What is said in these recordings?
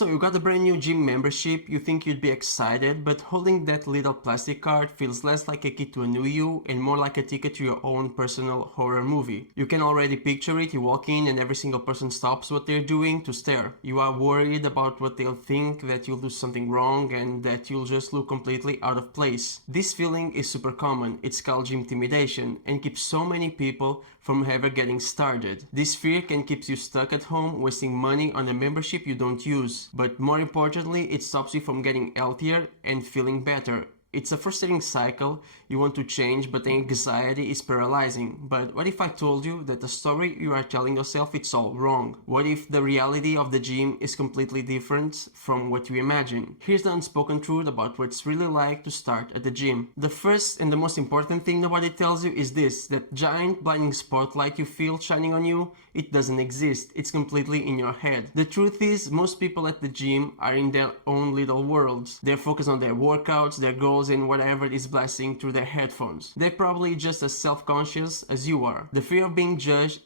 So you got a brand new gym membership, you think you'd be excited, but holding that little plastic card feels less like a key to a new you and more like a ticket to your own personal horror movie. You can already picture it, you walk in and every single person stops what they're doing to stare. You are worried about what they'll think, that you'll do something wrong and that you'll just look completely out of place. This feeling is super common, it's called gym intimidation and keeps so many people from ever getting started. This fear can keep you stuck at home, wasting money on a membership you don't use. But more importantly, it stops you from getting healthier and feeling better. It's a frustrating cycle. You want to change, but the anxiety is paralyzing. But what if I told you that the story you are telling yourself it's all wrong? What if the reality of the gym is completely different from what you imagine? Here's the unspoken truth about what it's really like to start at the gym. The first and the most important thing nobody tells you is this: that giant blinding spotlight you feel shining on you, it doesn't exist. It's completely in your head. The truth is, most people at the gym are in their own little worlds. They're focused on their workouts, their goals, and whatever is blasting through their headphones. They're probably just as self-conscious as you are. The fear of being judged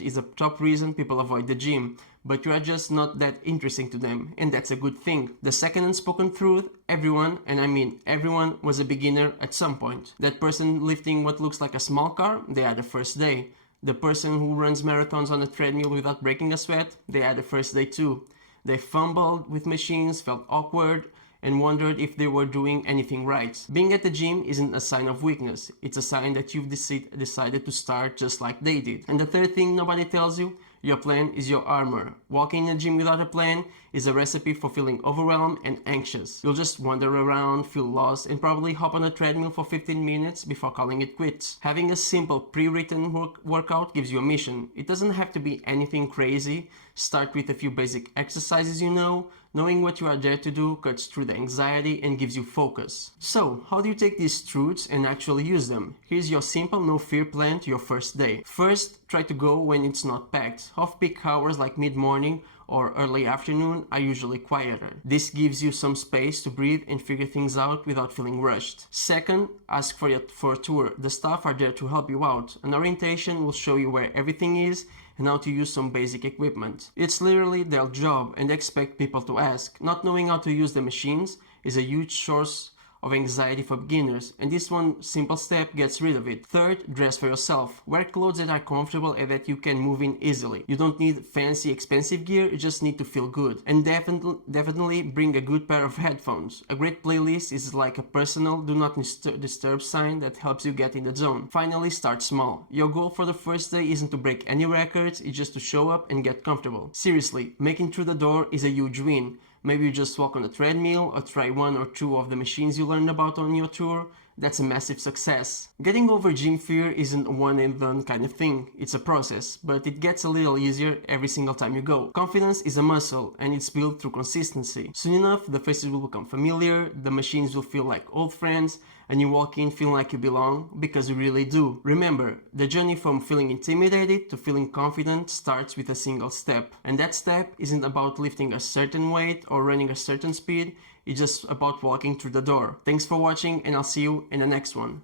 is a top reason people avoid the gym, but you are just not that interesting to them, and that's a good thing. The second unspoken truth: everyone, and I mean everyone, was a beginner at some point. That person lifting what looks like a small car, they had the first day. The person who runs marathons on a treadmill without breaking a sweat, they had the first day too. They fumbled with machines, felt awkward, and wondered if they were doing anything right. Being at the gym isn't a sign of weakness, it's a sign that you've decided to start just like they did. And the third thing nobody tells you: your plan is your armor. Walking in a gym without a plan is a recipe for feeling overwhelmed and anxious. You'll just wander around, feel lost, and probably hop on a treadmill for 15 minutes before calling it quits. Having a simple pre-written workout gives you a mission. It doesn't have to be anything crazy. Start with a few basic exercises you know. Knowing what you are there to do cuts through the anxiety and gives you focus. So, how do you take these truths and actually use them? Here's your simple no fear plan to your first day. First, try to go when it's not packed. Off-peak hours like mid-morning or early afternoon are usually quieter. This gives you some space to breathe and figure things out without feeling rushed. Second, ask for a tour. The staff are there to help you out. An orientation will show you where everything is and how to use some basic equipment. It's literally their job and they expect people to ask. Not knowing how to use the machines is a huge source of anxiety for beginners, and this one simple step gets rid of it. Third, dress for yourself. Wear clothes that are comfortable and that you can move in easily. You don't need fancy, expensive gear, you just need to feel good. And definitely bring a good pair of headphones. A great playlist is like a personal do not disturb sign that helps you get in the zone. Finally, start small. Your goal for the first day isn't to break any records, it's just to show up and get comfortable. Seriously, making through the door is a huge win. Maybe you just walk on a treadmill or try one or two of the machines you learned about on your tour. That's a massive success. Getting over gym fear isn't a one and done kind of thing. It's a process, but it gets a little easier every single time you go. Confidence is a muscle and it's built through consistency. Soon enough, the faces will become familiar, the machines will feel like old friends, and you walk in feeling like you belong, because you really do. Remember, the journey from feeling intimidated to feeling confident starts with a single step. And that step isn't about lifting a certain weight or running a certain speed, it's just about walking through the door. Thanks for watching and I'll see you in the next one.